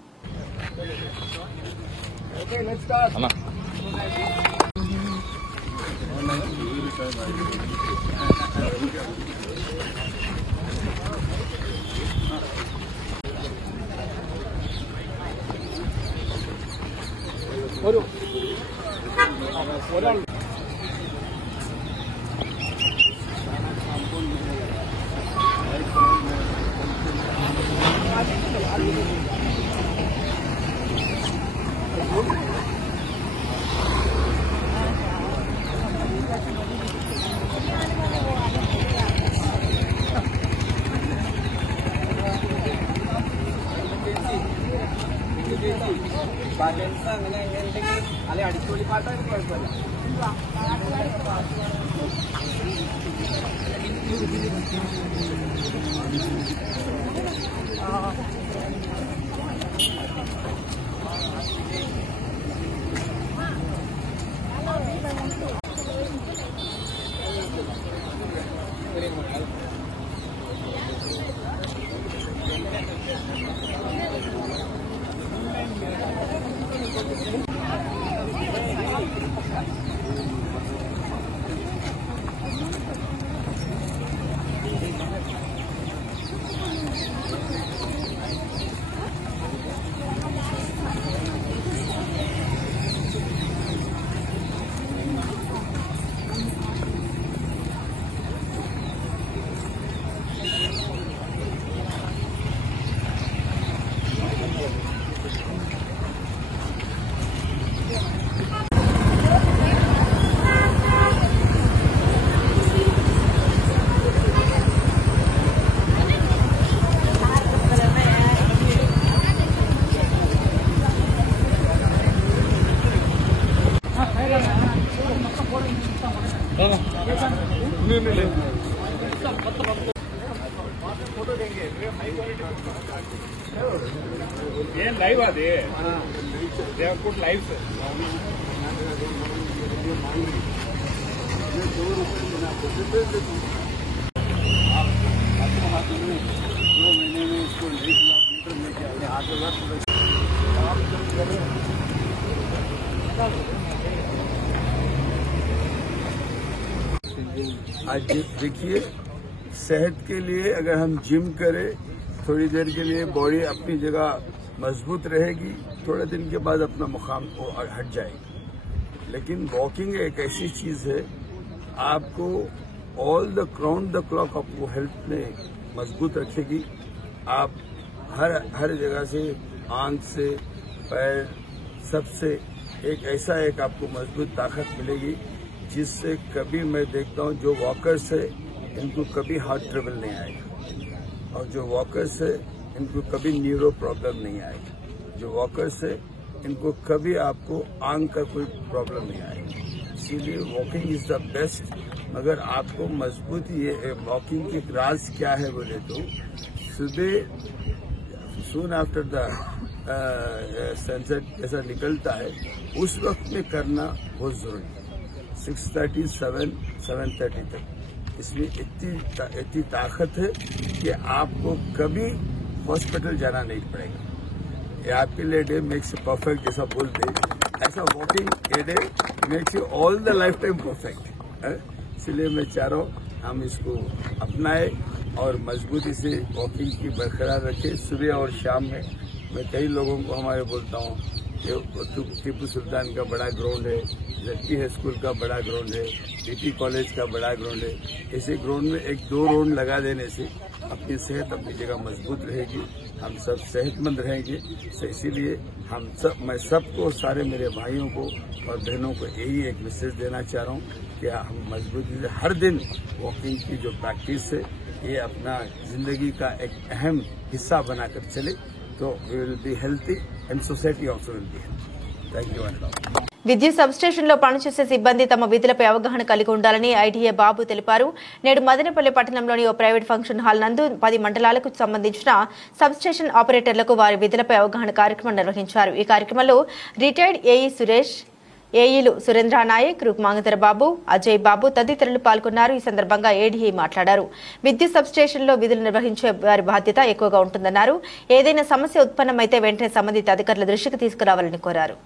లైవ్ అది పుట్ లైవ్ आज देखिए, सेहत के लिए अगर हम जिम करें थोड़ी देर के लिए बॉडी अपनी जगह मजबूत रहेगी, थोड़े दिन के बाद अपना मुकाम को हट जाएगी। लेकिन वॉकिंग एक ऐसी चीज है, आपको all the round the clock आपको हेल्थ में मजबूत रखेगी। आप हर जगह से, आंख से, पैर, सबसे एक आपको मजबूत ताकत मिलेगी, जिससे कभी मैं देखता हूँ जो वॉकर्स है इनको कभी हार्ट ट्रबल नहीं आएगा, और जो वॉकर्स है इनको कभी न्यूरो प्रॉब्लम नहीं आएगी, जो वॉकर्स है इनको कभी आपको आंख का कोई प्रॉब्लम नहीं आएगी। इसीलिए वॉकिंग इज द बेस्ट। मगर आपको मजबूत ये वॉकिंग की राज क्या है बोले तो, सुबह सून आफ्टर द सनसेट ऐसा निकलता है, उस वक्त में करना बहुत जरूरी है, 6:30, 7:30 तक। इसमें इतनी ताकत है कि आपको कभी हॉस्पिटल जाना नहीं पड़ेगा। ये आपके लिए डे मेक्स यू परफेक्ट जैसा बोलते, ऐसा वॉकिंग ये day makes you all the life time perfect. इसलिए मैं चाह रहा हूँ हम इसको अपनाए और मजबूती से वॉकिंग की बरकरार रखें। सुबह और शाम में मैं कई लोगों को हमारे बोलता हूँ, टीपू सुल्तान का बड़ा ग्राउंड है, जक्की हाई स्कूल का बड़ा ग्राउंड है, डीटी कॉलेज का बड़ा ग्राउंड है, ऐसे ग्राउंड में 1-2 राउंड लगा देने से अपनी सेहत अपनी जगह मजबूत रहेगी, हम सब सेहतमंद रहेंगे। इसीलिए मैं सबको, सारे मेरे भाइयों को और बहनों को यही एक मैसेज देना चाह रहा हूँ कि हम मजबूती से हर दिन वॉकिंग की जो प्रैक्टिस है ये अपना जिंदगी का एक अहम हिस्सा बनाकर चले, तो we will be healthy and society also will be healthy. Thank you అండి. విద్యుత్ సబ్స్టేషన్లో పనిచేసే సిబ్బంది తమ విధులపై అవగాహన కలిగి ఉండాలని ఐటీఏ బాబు తెలిపారు. నేడు మదనపల్లి పట్టణంలోని ఓ ప్రైవేట్ ఫంక్షన్ హాల్ నందు 10 మండలాలకు సంబంధించిన సబ్స్టేషన్ ఆపరేటర్లకు వారి విధులపై అవగాహన కార్యక్రమం నిర్వహించారు. ఈ కార్యక్రమంలో రిటైర్డ్ ఏఈ సురేష్, ఏఈలు సురేంద్ర నాయక్, రుక్మాంగధర బాబు, అజయ్ బాబు తదితరులు పాల్గొన్నారు. ఈ సందర్భంగా ఏడీఐ మాట్లాడారు. విద్యుత్ సబ్స్టేషన్లో విధులు నిర్వహించే వారి బాధ్యత ఎక్కువగా ఉంటుందన్నారు. ఏదైనా సమస్య ఉత్పన్నమైతే వెంటనే సంబంధిత అధికారుల దృష్టికి తీసుకురావాలని కోరారు.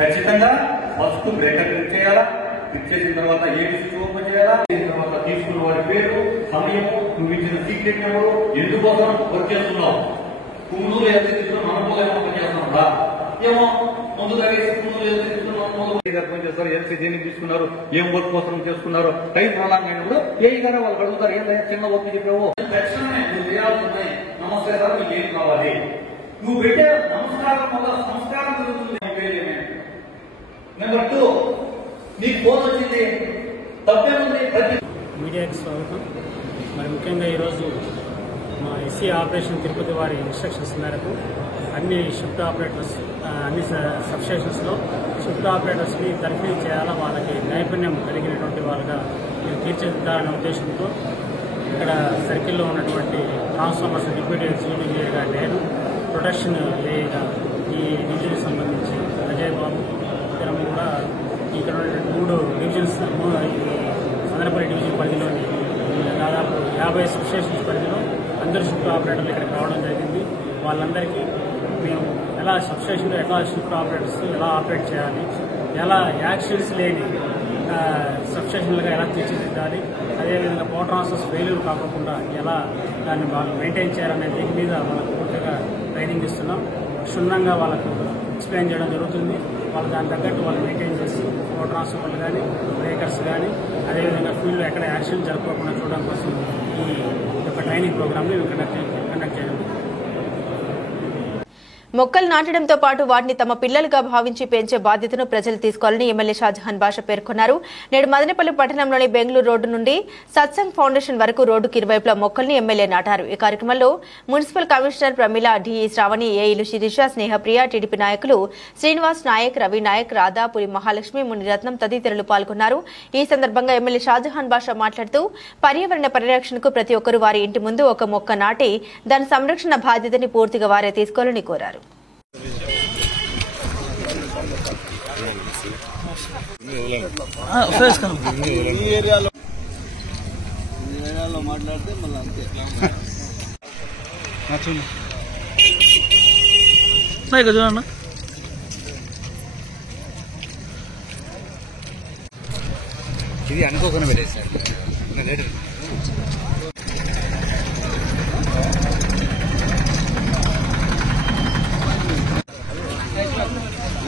ఖచ్చితంగా ఫస్ట్ బ్రేకర్ క్లిక్ చేయాలా, క్లిక్ చేసిన తర్వాత ఏబీసీ ఓపెన్ చేయాలా, తర్వాత తీసుకున్న వాడి పేరు, సమయము, నువ్వు ఇచ్చిన సీక్రెట్ నెంబరు, ఎందుకోసం వర్క్ చేస్తున్నావు, కుమ్ములు ఎంత తీసుకున్నా మనకు ఏమో చేస్తున్నాడా ఏమో ముందు చేస్తారు, ఎల్సీ దేనికి తీసుకున్నారు, ఏం వర్క్ కోసం చేసుకున్నారు, టైం ప్రొలాంగ్ అయినప్పుడు ఏ గారు వాళ్ళు అడుగుతారు, ఏం చిన్న వర్క్ చెప్పావు నువ్వు చేయాల్సి ఉన్నాయి, నమస్తే సార్ మీకు ఏం కావాలి, నువ్వు పెట్టే నమస్కారం వల్ల సంస్కారం జరుగుతుంది. నెంబర్ 2 నీకు ఫోన్ వచ్చింది, తప్పేముంది. మీడియాకి స్వాగతం. మరి ముఖ్యంగా ఈరోజు మా ఎస్సీ ఆపరేషన్ తిరుపతి వారి ఇన్స్ట్రక్షన్స్ మేరకు అన్ని షిఫ్ట్ ఆపరేటర్స్, అన్ని సబ్స్టేషన్స్లో షిఫ్ట్ ఆపరేటర్స్ని తర్ఫీ చేయాలా, వాళ్ళకి నైపుణ్యం కలిగినటువంటి వాళ్ళగా తీర్చిదిద్దాలనే ఉద్దేశంతో ఇక్కడ సర్కిల్లో ఉన్నటువంటి ట్రాన్స్ఫార్మర్స్ డిప్యూటీ ఎగ్జిక్యూటివ్ ఇంజనీర్గా నేను, ప్రొడక్షన్ ఏగా ఈ డివిజన్కి సంబంధించి అజయ్ బాబు ఇద్దరం కూడా ఇక్కడ ఉన్నటువంటి 3 డివిజన్స్, సందర్పల్లి డివిజన్ పరిధిలోని దాదాపు 50 సబ్స్టేషన్స్ పరిధిలో అందరూ షిఫ్ట్ ఆపరేటర్లు ఇక్కడికి రావడం జరిగింది. వాళ్ళందరికీ మేము ఎలా సబ్స్టేషన్లో ఎలా షిఫ్ట్ ఆపరేటర్స్ ఎలా ఆపరేట్ చేయాలి, ఎలా యాక్సిడెంట్స్ లేని సబ్స్టేషన్లుగా ఎలా తీర్చిదిద్దాలి, అదేవిధంగా పవర్ ట్రాన్స్ఫర్స్ ఫెయిల్యూర్ కాకుండా ఎలా దాన్ని వాళ్ళు మెయింటైన్ చేయాలనే దీని మీద వాళ్ళకు పూర్తిగా ట్రైనింగ్ ఇస్తున్నాం. క్షుణ్ణంగా వాళ్ళకు ఎక్స్ప్లెయిన్ చేయడం జరుగుతుంది. వాళ్ళు దాని తగ్గట్టు వాళ్ళు మెయింటైన్ చేసి పవర్ ట్రాన్స్ఫర్లు కానీ బ్రేకర్స్ కానీ అదేవిధంగా ఫీల్డ్లో ఎక్కడ యాక్సిడెంట్ జరగకుండా చూడడం కోసం ఈ యొక్క ట్రైనింగ్ ప్రోగ్రామ్ని కండక్ట్ చేయడం. మొక్కలు నాటడంతో పాటు వాటిని తమ పిల్లలుగా భావించి పెంచే బాధ్యతను ప్రజలు తీసుకోవాలని ఎమ్మెల్యే షాజహాన్ బాషా పేర్కొన్నారు. నేడు మదనపల్లి పట్టణంలోని బెంగళూరు రోడ్డు నుండి సత్సంగ్ ఫౌండేషన్ వరకు రోడ్డుకి ఇరువైపులా మొక్కల్ని ఎమ్మెల్యే నాటారు. ఈ కార్యక్రమంలో municipal commissioner Pramila, DE Sravani, ఏఈలు శిరీష, స్నేహప్రియ, టీడీపీ నాయకులు శ్రీనివాస్ నాయక్, రవి నాయక్, రాధా, పురి మహాలక్ష్మి, మునిరత్నం తదితరులు పాల్గొన్నారు. ఈ సందర్భంగా ఎమ్మెల్యే షాజహాన్ బాషా మాట్లాడుతూ పర్యావరణ పరిరక్షణకు ప్రతి ఒక్కరూ వారి ఇంటి ముందు ఒక మొక్క నాటి దాని సంరక్షణ బాధ్యతని పూర్తిగా వారే తీసుకోవాలని కోరారు. ఈ ఏరియాలో మాట్లాడితే మళ్ళీ అంతే చూడన్నా ఇది అనుకోకుండా పెట్టేసారు.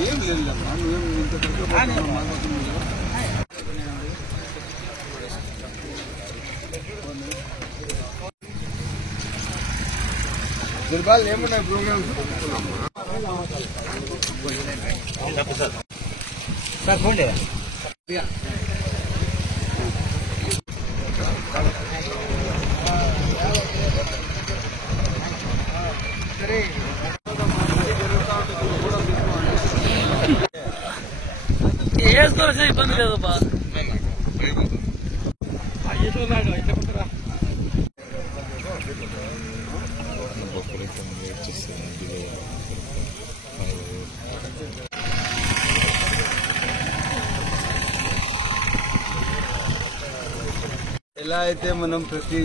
ఏం లేదమ్మా, నువ్వేం దుర్బాలు ఏమున్నాయి ప్రోగ్రామ్స్ సార్ ఫోన్ లేదా వేసుకోవాల్సిన ఇబ్బంది లేదబ్బా. ఎలా అయితే మనం ప్రతి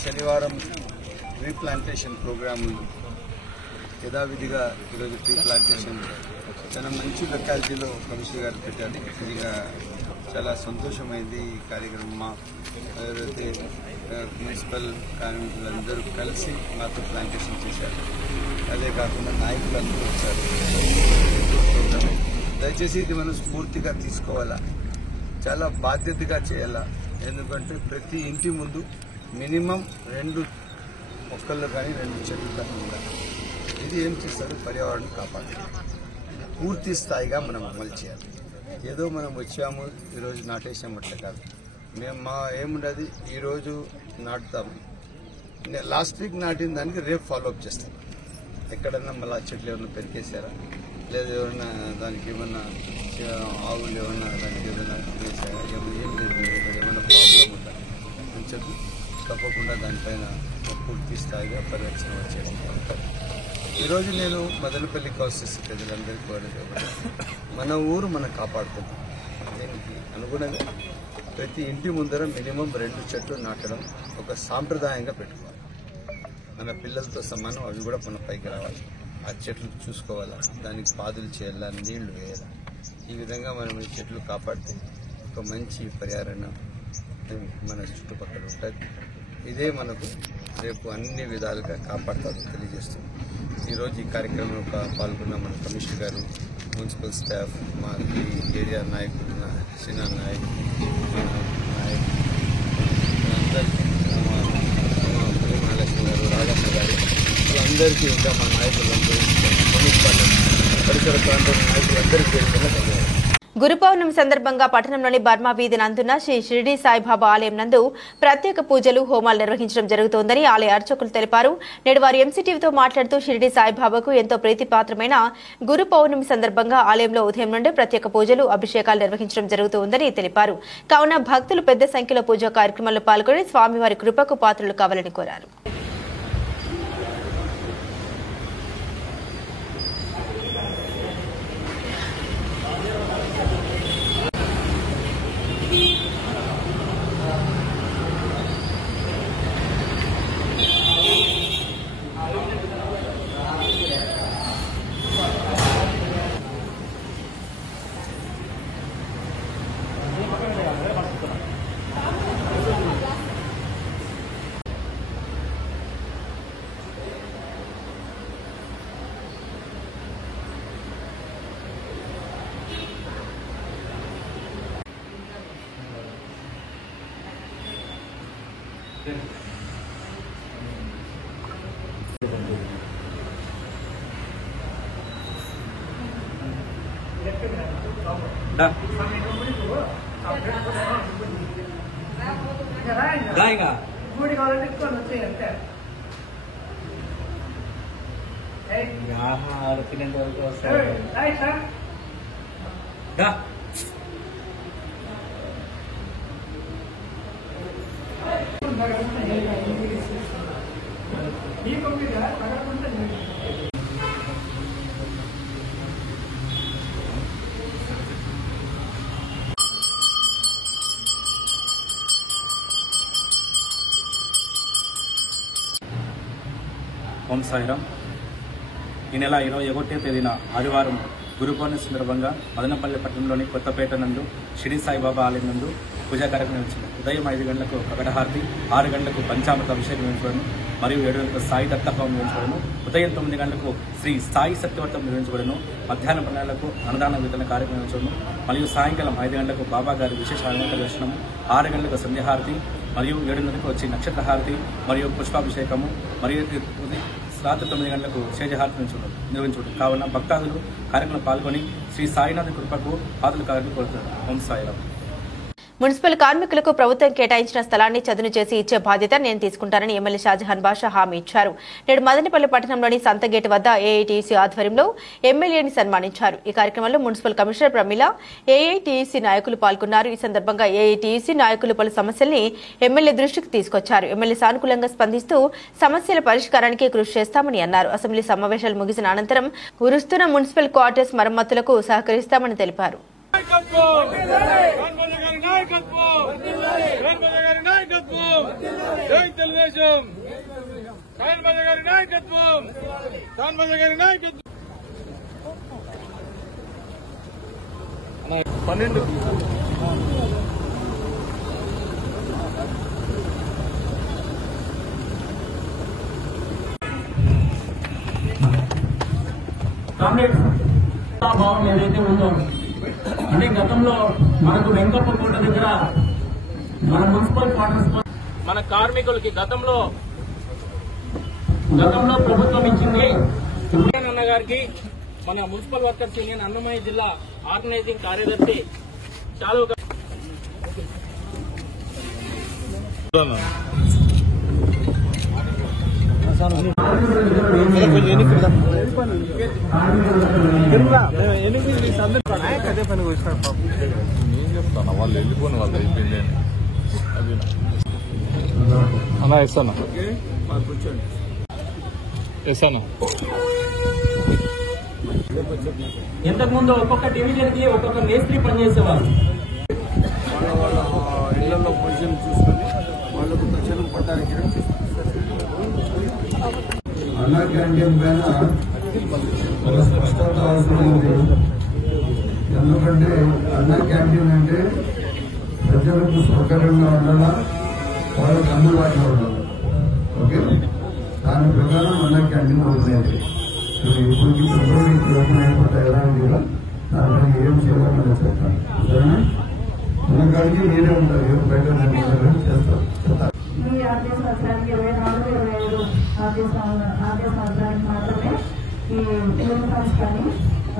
శనివారం రీప్లాంటేషన్ ప్రోగ్రామ్ యథావిధిగా ఈరోజు రీప్లాంటేషన్ చాలా మంచి లొకాలిటీలో కమిషనర్ గారు పెట్టారు. నిజంగా చాలా సంతోషమైంది ఈ కార్యక్రమం. ఎవరైతే మున్సిపల్ కార్మికులందరూ కలిసి మాతో ప్లాంటేషన్ చేశారు, అదే కాకుండా నాయకులందరూ వచ్చారు. దయచేసి ఇది మనం స్ఫూర్తిగా తీసుకోవాలా, చాలా బాధ్యతగా చేయాలా. ఎందుకంటే ప్రతి ఇంటి ముందు మినిమం 2 మొక్కలు కానీ 2 చెట్లు కానీ ఉండాలి. ఇది ఏం చేస్తారు, పర్యావరణం కాపాడాలి. పూర్తి స్థాయిగా మనం అమలు చేయాలి. ఏదో మనం వచ్చాము ఈరోజు నాటేసాము అట్లా కాదు. మేము మా ఏముండదు, ఈరోజు నాటుతాము, లాస్ట్ వీక్ నాటిన దానికి రేపు ఫాలోఅప్ చేస్తాం. ఎక్కడన్నా మళ్ళీ చెట్లు ఏమన్నా పెరికేసారా, లేదా ఏమన్నా దానికి ఏమన్నా ఆవులు ఏమన్నా దానికి ఏదైనా వేసాయా, ఏం లేదు, ఇక్కడ ఏమైనా ప్రాబ్లం ఉందా అని చెప్పి తప్పకుండా దానిపైన పూర్తి స్థాయిగా పరిరక్షణ చేస్తాం. ఈరోజు నేను మదనపల్లి కాన్స్టిట్యూన్సీ ప్రజలందరికీ కోరేది మన ఊరు మనం కాపాడుకుంటాం. దీనికి అనుగుణంగా ప్రతి ఇంటి ముందర మినిమం 2 చెట్లు నాటడం ఒక సాంప్రదాయంగా పెట్టుకోవాలి. మన పిల్లలతో సమానం అవి కూడా మన పైకి రావాలి. ఆ చెట్లు చూసుకోవాలా, దానికి పాదులు చేయాలా, నీళ్లు వేయాలా. ఈ విధంగా మనం ఈ చెట్లు కాపాడితే ఒక మంచి పర్యావరణం మన చుట్టుపక్కల ఉంటుంది. ఇదే మనకు రేపు అన్ని విధాలుగా కాపాడుతారు తెలియజేస్తుంది. ఈరోజు ఈ కార్యక్రమంలో పాల్గొన్న మన కమిషనర్ గారు, మున్సిపల్ స్టాఫ్, మా ఏరియా నాయకులు, సినా నాయక్, అందరికీ, మహాలక్ష్మి గారు, రాజమ్మ గారు, అందరికీ, ఇంకా మా నాయకులందరూ, పరిసర ప్రాంతాల నాయకులందరికీ ధన్యవాదాలు. గురు పౌర్ణమి సందర్భంగా పట్టణంలోని బర్మా వీధి నందున శ్రీ షిరిడి సాయిబాబా ఆలయం నందు ప్రత్యేక పూజలు, హోమాలు నిర్వహించడం జరుగుతోందని ఆలయ అర్చకులు తెలిపారు. నేడు వారు ఎంసీటీవీతో మాట్లాడుతూ షిరిడి సాయిబాబాకు ఎంతో ప్రీతిపాత్రమైన గురు పౌర్ణమి సందర్భంగా ఆలయంలో ఉదయం నుండి ప్రత్యేక పూజలు, అభిషేకాలు నిర్వహించడం జరుగుతోందని తెలిపారు. కావున భక్తులు పెద్ద సంఖ్యలో పూజా కార్యక్రమాల్లో పాల్గొని స్వామివారి కృపకు పాత్రలు కావాలని కోరారు. ఓం సాయిరామ్. ఈ నెల 21వ తేదీన ఆదివారం గురు పౌర్ణమి సందర్భంగా మదనపల్లి పట్టణంలోని కొత్తపేట నందు షిరిడి సాయిబాబా ఆలయం నందు పూజా కార్యక్రమం వచ్చింది. ఉదయం 5 గంటలకు కగడహారతి, 6 గంటలకు పంచామృత అభిషేకం నిర్వహించబడను మరియు 7 గంటలకు సాయి దత్తహోమం నిర్వహించబడను. ఉదయం 9 గంటలకు శ్రీ సాయి సత్యవర్తం నిర్వహించబడను. మధ్యాహ్నం 12 గంటలకు అన్నదాన వితరణ కార్యక్రమం నిర్వహించబడను. మరియు సాయంకాలం 5 గంటలకు బాబా గారి విశేష అలంకార దర్శనం, 6 గంటలకు సంధ్యాహారతి మరియు 7 గంటలకు వచ్చి నక్షత్ర హారతి మరియు పుష్పాభిషేకము మరియు రాత్రి 9 గంటలకు శేషహారతి నిర్వహించబడుతుంది. కావున భక్తాదులు కార్యక్రమంలో పాల్గొని శ్రీ సాయినాథ్ కృపకు పాత్రలు కావాలని కోరుతున్నారు. ఓం సాయిరామ్. మున్సిపల్ కార్మికులకు ప్రభుత్వం కేటాయించిన స్థలాన్ని చదును చేసి ఇచ్చే బాధ్యత నేను తీసుకుంటానని ఎమ్మెల్యే షాజహాన్ బాషా హామీ ఇచ్చారు. నేడు మదనపల్లి పట్టణంలోని సంతగేట్ వద్ద ఏఐటీయూసీ ఆధ్వర్యంలో ఎమ్మెల్యేని సన్మానించారు. ఈ కార్యక్రమంలో మున్సిపల్ కమిషనర్ ప్రమీల, ఏఐటీయూసీ నాయకులు పాల్గొన్నారు. ఈ సందర్భంగా ఏఐటీయూసీ నాయకులు పలు సమస్యల్ని ఎమ్మెల్యే దృష్టికి తీసుకొచ్చారు. ఎమ్మెల్యే సానుకూలంగా స్పందిస్తూ సమస్యల పరిష్కారానికి కృషి చేస్తామని అన్నారు. అసెంబ్లీ సమావేశాలు ముగిసిన అనంతరం ఉరుస్తున్న మున్సిపల్ క్వార్టర్స్ మరమ్మతులకు సహకరిస్తామని తెలిపారు. భావన ఏదైతే ఉందో అంటే గతంలో మనకు వెంకప్ప కోట దగ్గర మన మున్సిపల్ క్వార్టర్స్ మన కార్మికులకి గతంలో ప్రభుత్వం ఇచ్చింది. అన్న గారికి మన మున్సిపల్ వర్కర్స్ యూనియన్ అన్నమయ్య జిల్లా ఆర్గనైజింగ్ కార్యదర్శి చాలు చెప్తాను వాళ్ళు వెళ్ళిపోయిన వాళ్ళు అయిపోయింది అది అన్నా ఇస్తాను ఇస్తాను. ఇంతకుముందు ఒక్కొక్క డివిజన్ కి ఒక్కొక్క మేస్త్రి పనిచేసేవారు. వాళ్ళ ఇళ్లలో పొజిషన్ చూసుకొని వాళ్ళకు తక్షణం పట్టానికి అన్నా క్యాంటీన్ పైన ఒక స్పష్టత అవసరం ఉంది. ఎందుకంటే అన్నా క్యాంటీన్ అంటే ప్రజలకు సౌకర్యంగా ఉండాలా, వాళ్ళకు అందుబాటులో ఉండాలి. ఓకే, దాని ప్రకారం అన్నా క్యాంటీన్ అవుతుంది. ఇప్పటికి ఫిబ్రవరి ఓపెన్ అయిపోతాయి ఎలాంటి దాంట్లో ఏం చేయాలని చెప్తాను. సరేనా? ఉన్నకాడికి మీరే ఉంటారు, ఎవరు బయట చేస్తారు. ఈ ఆర్థిక సంవత్సరానికి 24-25 ఆర్థిక సంవత్సరానికి మాత్రమే ఈ యూనిఫామ్స్ కానీ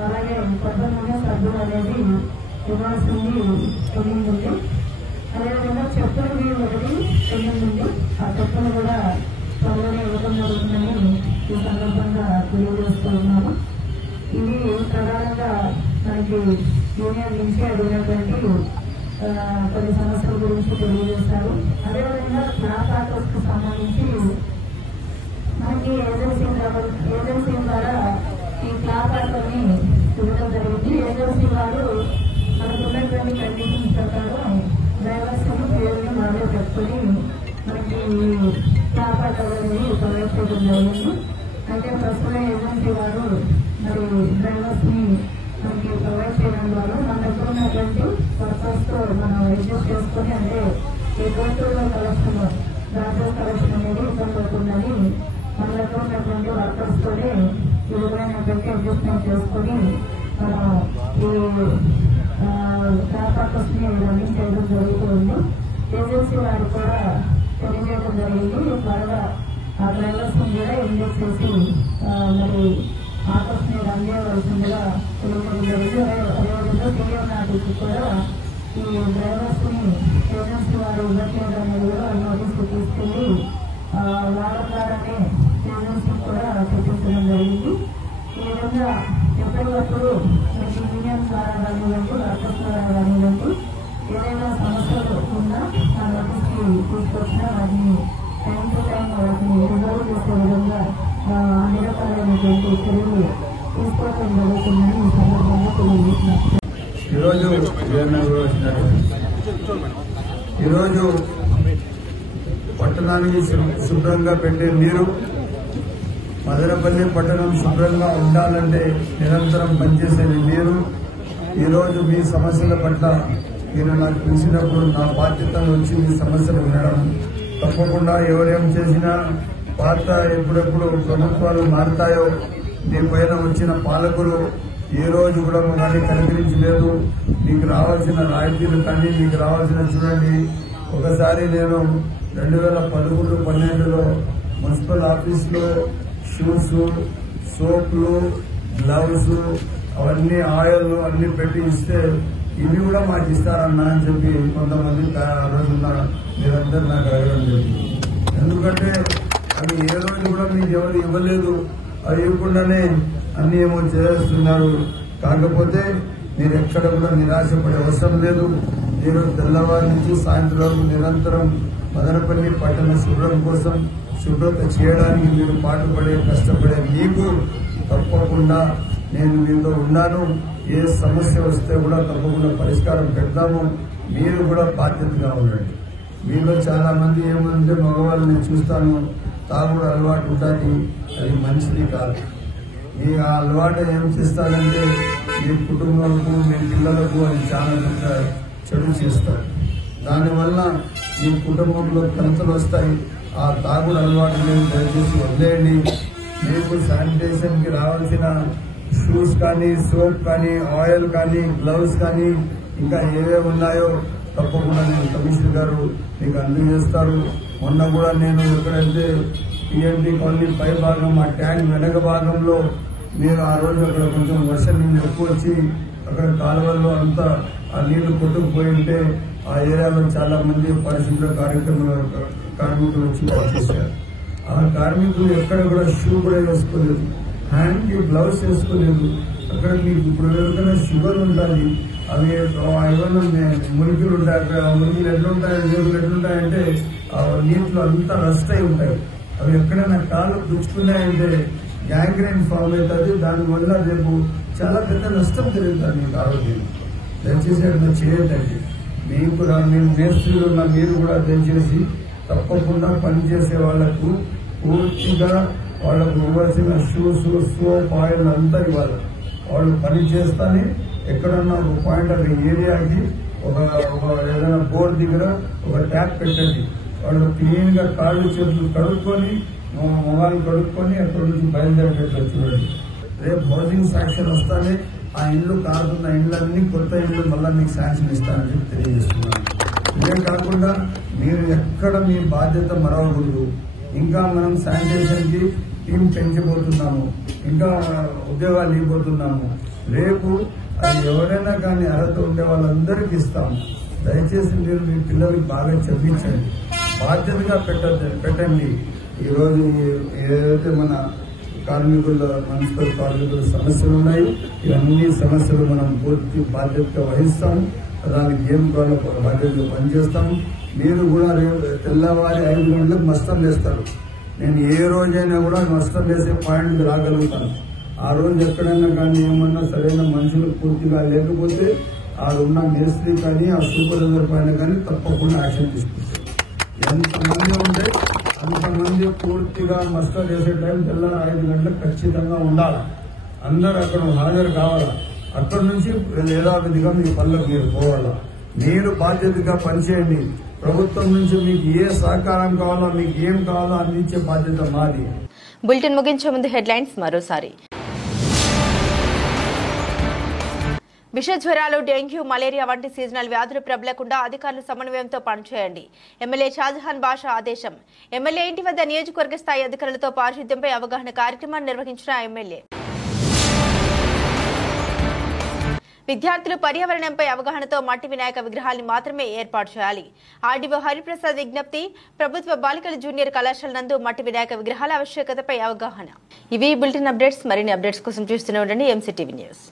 అలాగే కొత్తగా సబ్బులు అనేది ఇవ్వాల్సింది తొమ్మిది. అదేవిధంగా చెప్పులు ఒకటి 9. ఆ చెప్పులు కూడా త్వరలోనే ఇవ్వడం జరుగుతుందని ఈ సందర్భంగా తెలియజేస్తూ ఉన్నాము. ఇవి ప్రధానంగా మనకి యూనియన్ నుంచి అడిగినటువంటి కొన్ని సమస్యల గురించి తెలియజేశారు. అదేవిధంగా క్లాస్ ఆటోస్ కు సంబంధించి మనకి ఏజెన్సీ ద్వారా ఈ క్లాస్ ఆటోని ఇవ్వడం జరిగింది. ఏజెన్సీ వారు మనకు ఉన్నటువంటి కండిషన్స్ ప్రకారం డ్రైవర్స్ పేరుని వాళ్ళే పెట్టుకుని మనకి క్లాస్ ఆటో అనేది ప్రొవైడ్ చేయడం జరిగింది. అయితే ప్రస్తుతం ఏజెన్సీ వారు మరి డ్రైవర్స్ ని మనకి ప్రొవైడ్ చేయడం ద్వారా మన దగ్గర ఉన్నటువంటి వర్కర్స్ తో మనం అడ్జస్ట్ చేసుకుని, అంటే ఈ గోతుల్లో కలెక్షన్ గ్రాడ్యుయేట్ కలెక్షన్ అనేది ఇబ్బంది అవుతుందని మన దగ్గర ఉన్నటువంటి వర్కర్స్ తోనే ఈ విధమైనటువంటి అడ్జస్ట్మెంట్ చేసుకుని మనం ఈ క్రాప్ వర్కర్స్ ని రన్నింగ్ చేయడం జరుగుతుంది. ఏజెన్సీ వారు కూడా తెలియజేయడం జరిగింది. త్వరగా ఆ డ్రైవర్స్ ని కూడా ఇంజెక్ట్ చేసి మరి ఆటోస్ ని రన్ చేయవలసిందిగా తెలియజేయడం జరిగింది. అదేవిధంగా టీఎంఆర్టీసీ కూడా ఈ డ్రైవర్స్ ని ఏజెన్సీ వారు ఇవ్వట్లేదు అనేది కూడా నోటీస్ తీసుకెళ్లి వాళ్ళ ద్వారానే ఏజెన్సీ కూడా చూపించడం జరిగింది. ఈ విధంగా ఎప్పటికప్పుడు యూనియన్ ద్వారా కానివ్వండి, వర్కర్స్ ద్వారా కానివ్వండి, ఏదైనా సమస్యలు ఉన్నా ఆ నోటీస్ కి తీసుకొచ్చినా వాటిని టైం టు టైం వాటిని రిజర్వ్ చేసే విధంగా అన్ని రకాలైనటువంటి చర్యలు తీసుకోవడం జరుగుతుందని ఈ సందర్భంగా తెలియజేస్తున్నారు. ఈరోజు పట్టణానికి శుభ్రంగా పెట్టే నీరు, మదనపల్లి పట్టణం శుభ్రంగా ఉండాలంటే నిరంతరం పనిచేసేది నీరు. ఈరోజు మీ సమస్యల పట్ల మీరు నాకు పిలిచినప్పుడు నా బాధ్యత వచ్చి మీ సమస్యలు వినడం. తప్పకుండా ఎవరేం చేసినా పాత ఎప్పుడెప్పుడు ప్రభుత్వాలు మారుతాయో దీనిపైన వచ్చిన పాలకులు ఏ రోజు కూడా కానీ కనిపించలేదు. మీకు రావాల్సిన రాయితీలు కానీ మీకు రావాల్సిన చూడండి. ఒకసారి నేను 2011-12లో మున్సిపల్ ఆఫీస్లో షూస్, సోప్లు, గ్లౌస్, అవన్నీ ఆయిల్ అన్ని పెట్టి ఇస్తే ఇవి కూడా మాకు ఇస్తారన్నా అని చెప్పి కొంతమంది ఆ రోజున మీరందరూ నాకు అడగడం జరిగింది. ఎందుకంటే అవి ఏ రోజు కూడా మీకు ఎవరు ఇవ్వలేదు. అవి ఇవ్వకుండానే అన్ని ఏమో చేస్తున్నారు. కాకపోతే మీరు ఎక్కడ కూడా నిరాశపడే అవసరం లేదు. మీరు తెల్లవారి నుంచి సాయంత్రం వరకు నిరంతరం మదనపల్లి పట్టణ శుభ్రం కోసం, శుభ్రత చేయడానికి మీరు పాటుపడే కష్టపడే మీకు తప్పకుండా నేను మీతో ఉన్నాను. ఏ సమస్య వస్తే కూడా తప్పకుండా పరిష్కారం పెడతాము. మీరు కూడా బాధ్యతగా ఉండండి. మీలో చాలా మంది ఏమంటే మగవాళ్ళు నేను చూస్తాను తాగుడు అలవాటు ఉంటుంది, అది మంచిది కాదు. మీ ఆ అలవాటు ఏం చేస్తారంటే మీ కుటుంబాలకు, మీ పిల్లలకు అది చాలా పెద్ద చెడు చేస్తారు. దానివల్ల మీ కుటుంబంలో కలతలు వస్తాయి. ఆ తాగుడు అలవాటు మీరు దయచేసి వదిలేయండి. మీకు శానిటేషన్ కి రావాల్సిన షూస్ కానీ, సోప్ కానీ, ఆయిల్ కానీ, గ్లౌస్ కానీ ఇంకా ఏవేవి ఉన్నాయో తప్పకుండా నేను కమిషనర్ గారు మీకు అందజేస్తారు. మొన్న కూడా నేను ఎక్కడైతే టీఎంటీ కాలనీ పై భాగం ఆ ట్యాంక్ వెనక భాగంలో నేను ఆ రోజు అక్కడ కొంచెం వర్షం నీళ్ళు ఎక్కువ వచ్చి అక్కడ కాలువల్లో అంతా ఆ నీళ్లు కొట్టుకుపోయి ఉంటే ఆ ఏరియాలో చాలా మంది పరిశుభ్ర కార్మికులు వచ్చి పనిచేశారు. ఆ కార్మికులు ఎక్కడ కూడా షూ కూడా వేసుకోలేదు, హ్యాండ్ కి గ్లౌస్ వేసుకోలేదు. అక్కడ మీకు ఇప్పుడు ఎవరికైనా షుగర్ ఉంటుంది, అవి ఏమన్నా మురికిలు ఉంటాయి, అక్కడ మురికిలు ఎట్లుంటాయి, జేబులు ఎట్లుంటాయంటే నీటిలో అంతా రస్ట్ అయి ఉంటాయి. అవి ఎక్కడైనా కాళ్ళు గుచ్చుకున్నాయంటే గ్యాంగ్రైన్ ఫామ్ అవుతుంది. దానివల్ల రేపు చాలా పెద్ద నష్టం జరుగుతుంది మీకు ఆరోగ్యం. దయచేసి అట్లా చేయటండి. మీకు కూడా మేము మేస్త్రీలు ఉన్న మీరు కూడా దయచేసి తప్పకుండా పనిచేసే వాళ్లకు పూర్తిగా వాళ్ళకు ఇవ్వాల్సిన షూస్, సోప్, ఆయిల్ అంతా ఇవ్వాలి. వాళ్ళు పని చేస్తానే ఎక్కడన్నా ఒక పాయింట్ ఆఫ్ ఏరియాకి ఒక ఏదైనా బోర్డు దగ్గర ఒక ట్యాప్ పెట్టండి. వాళ్ళు క్లీన్ గా కాళ్ళు చేతులు కడుక్కొని మొగాలు కడుక్కొని అక్కడి నుంచి బయలుదేరేటట్లు చూడండి. రేపు హౌసింగ్ శాంక్షన్ వస్తానే ఆ ఇండ్లు కాకుండా ఇండ్లన్నీ కొత్త ఇండ్లు మళ్ళీ మీకు శాంక్షన్ ఇస్తానని చెప్పి తెలియజేస్తున్నాను. ఇదే కాకుండా మీరు ఎక్కడ మీ బాధ్యత మరవకూడదు. ఇంకా మనం శానిటేషన్ కి టీం పెంచబోతున్నాము, ఇంకా ఉద్యోగాలు ఇవ్వబోతున్నాము. రేపు అది ఎవరైనా కానీ అర్హత ఉండే వాళ్ళందరికీ ఇస్తాము. దయచేసి మీరు మీ పిల్లలకి బాగా చదివించండి, బాధ్యతగా పెట్టండి. ఈరోజు ఏదైతే మన కార్మికుల మున్సిపల్ కార్మికుల సమస్యలు ఉన్నాయి, ఇవన్నీ సమస్యలు మనం పూర్తి బాధ్యతగా వహిస్తాము. దానికి ఏం కావాలో బాధ్యతగా పనిచేస్తాము. మీరు కూడా తెల్లవారి 5 గంటలకు మస్తం వేస్తారు. నేను ఏ రోజైనా కూడా మస్తం వేసే పాయింట్కి రాగలుగుతాను. ఆ రోజు ఎక్కడైనా కానీ ఏమన్నా సరైన మనుషులు పూర్తిగా లేకపోతే ఆ ఉన్న మేస్త్రి కానీ ఆ సూపర్వైజర్ పైన కానీ తప్పకుండా యాక్షన్ తీసుకుంటారు. ఎంతమంది ఉంటే అంతమంది పూర్తిగా మస్టర్ చేసే టైం తెల్లారి 5 గంటలకు ఖచ్చితంగా ఉండాలి. అందరూ అక్కడ హాజరు కావాలా. అక్కడి నుంచి యథావిధిగా మీ పనులకు మీరు పోవాలా. మీరు బాధ్యతగా పనిచేయండి. ప్రభుత్వం నుంచి మీకు ఏ సహకారం కావాలో, మీకు ఏం కావాలో అందించే బాధ్యత మాది. బులెటిన్ ముగించే ముందు హెడ్లైన్స్ మరోసారి. విషజ్వరాలు, డెంగ్యూ, మలేరియా వంటి సీజనల్ వ్యాధులు ప్రబలకుండా అధికారులు సమన్వయంతో పనిచేయండి. ఎమ్మెల్యే షాజహాన్ బాషా ఆదేశం. ఎమ్మెల్యే ఇంటి వద్ద నియోజకవర్గ స్థాయి అధికారులతో పారిశుద్ధ్యంపై అవగాహన కార్యక్రమాన్ని నిర్వహించిన ఎమ్మెల్యే. విద్యార్థులు పర్యావరణంపై అవగాహనతో మట్టి వినాయక విగ్రహాన్ని మాత్రమే ఏర్పాటు చేయాలి. ఆర్డీఓ హరిప్రసాద్ విజ్ఞప్తి. ప్రభుత్వ బాలికల జూనియర్ కళాశాల నందు మట్టి వినాయక విగ్రహాల ఆవశ్యకతపై అవగాహన. ఇవి బులెటిన్ అప్డేట్స్. మరిన్ని అప్డేట్స్ కోసం చూస్తూనే ఉండండి ఎంసీటీవీ న్యూస్.